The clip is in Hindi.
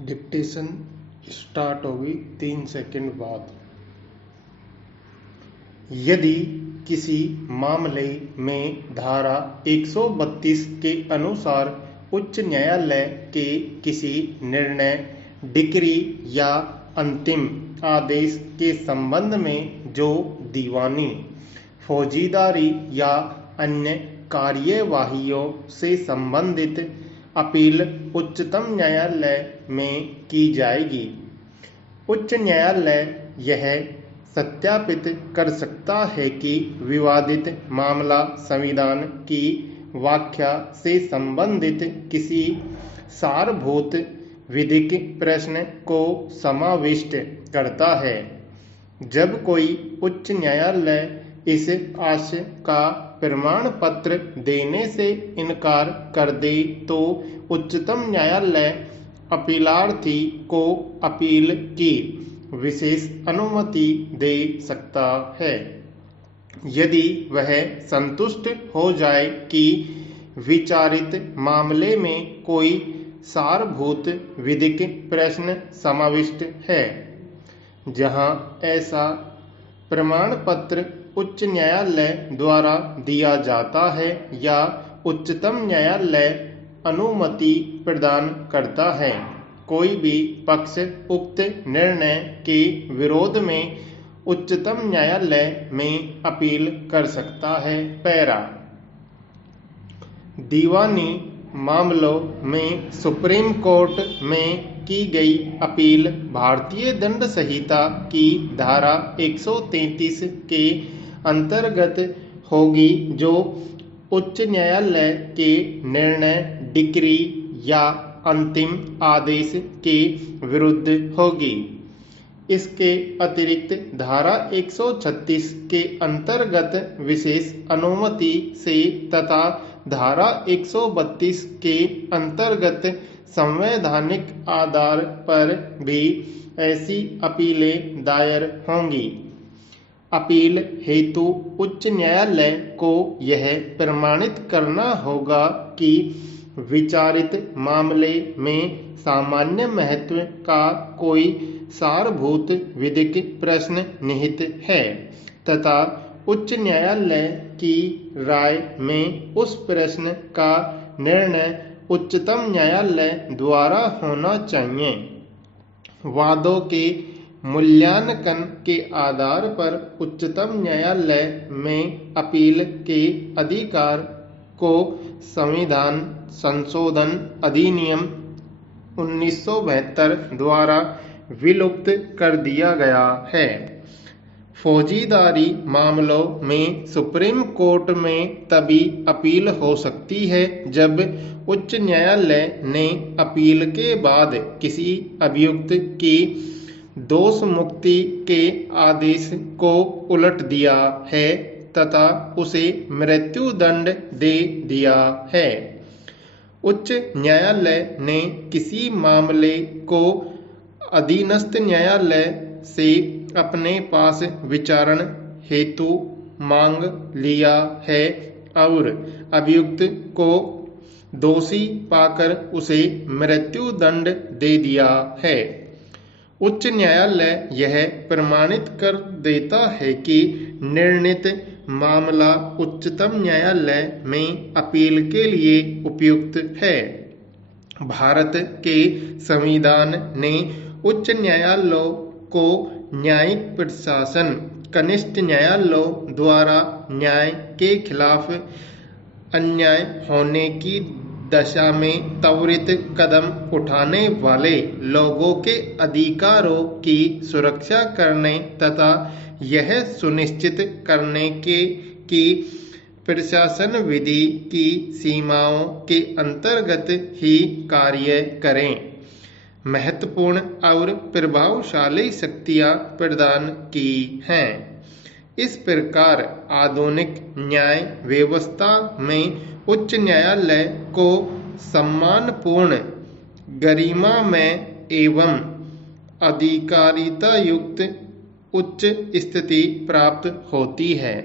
डिक्टेशन स्टार्ट होगी 3 सेकंड बाद। यदि किसी मामले में धारा 132 के अनुसार उच्च न्यायालय के किसी निर्णय, डिक्री या अंतिम आदेश के संबंध में जो दीवानी, फौजदारी या अन्य कार्यवाहियों से संबंधित अपील उच्चतम न्यायालय में की जाएगी, उच्च न्यायालय यह सत्यापित कर सकता है कि विवादित मामला संविधान की व्याख्या से संबंधित किसी सारभूत विधिक प्रश्न को समाविष्ट करता है। जब कोई उच्च न्यायालय इस आशय का प्रमाण पत्र देने से इनकार कर दे तो उच्चतम न्यायालय अपीलार्थी को अपील की विशेष अनुमति दे सकता है, यदि वह संतुष्ट हो जाए कि विचारित मामले में कोई सारभूत विधिक प्रश्न समाविष्ट है। जहां ऐसा प्रमाण पत्र उच्च न्यायालय द्वारा दिया जाता है या उच्चतम न्यायालय अनुमति प्रदान करता है, कोई भी पक्ष उक्त निर्णय के विरोध में उच्चतम न्यायालय में अपील कर सकता है। पैरा दीवानी मामलों में सुप्रीम कोर्ट में की गई अपील भारतीय दंड संहिता की धारा 133 के अंतर्गत होगी, जो उच्च न्यायालय के निर्णय, डिक्री या अंतिम आदेश के विरुद्ध होगी। इसके अतिरिक्त धारा 136 के अंतर्गत विशेष अनुमति से तथा धारा 132 के अंतर्गत संवैधानिक आधार पर भी ऐसी अपीलें दायर होंगी। अपील हेतु उच्च न्यायालय को यह प्रमाणित करना होगा कि विचारित मामले में सामान्य महत्व का कोई सारभूत विधिक प्रश्न निहित है तथा उच्च न्यायालय की राय में उस प्रश्न का निर्णय उच्चतम न्यायालय द्वारा होना चाहिए। वादों के मूल्यांकन के आधार पर उच्चतम न्यायालय में अपील के अधिकार को संविधान संशोधन अधिनियम 1972 द्वारा विलुप्त कर दिया गया है। फौजदारी मामलों में सुप्रीम कोर्ट में तभी अपील हो सकती है जब उच्च न्यायालय ने अपील के बाद किसी अभियुक्त की दोष मुक्ति के आदेश को उलट दिया है तथा उसे मृत्यु दंड दे दिया है। उच्च न्यायालय ने किसी मामले को अधीनस्थ न्यायालय से अपने पास विचारण हेतु मांग लिया है और अभियुक्त को दोषी पाकर उसे मृत्यु दंड दे दिया है। उच्च न्यायालय यह प्रमाणित कर देता है कि निर्णीत मामला उच्चतम न्यायालय में अपील के लिए उपयुक्त है। भारत के संविधान ने उच्च न्यायालयों को न्यायिक प्रशासन, कनिष्ठ न्यायालयों द्वारा न्याय के खिलाफ अन्याय होने की दशा में त्वरित कदम उठाने वाले लोगों के अधिकारों की सुरक्षा करने तथा यह सुनिश्चित करने के कि प्रशासन विधि की सीमाओं के अंतर्गत ही कार्य करें, महत्वपूर्ण और प्रभावशाली शक्तियां प्रदान की हैं। इस प्रकार आधुनिक न्याय व्यवस्था में उच्च न्यायालय को सम्मानपूर्ण, गरिमामय एवं अधिकारिता युक्त उच्च स्थिति प्राप्त होती है।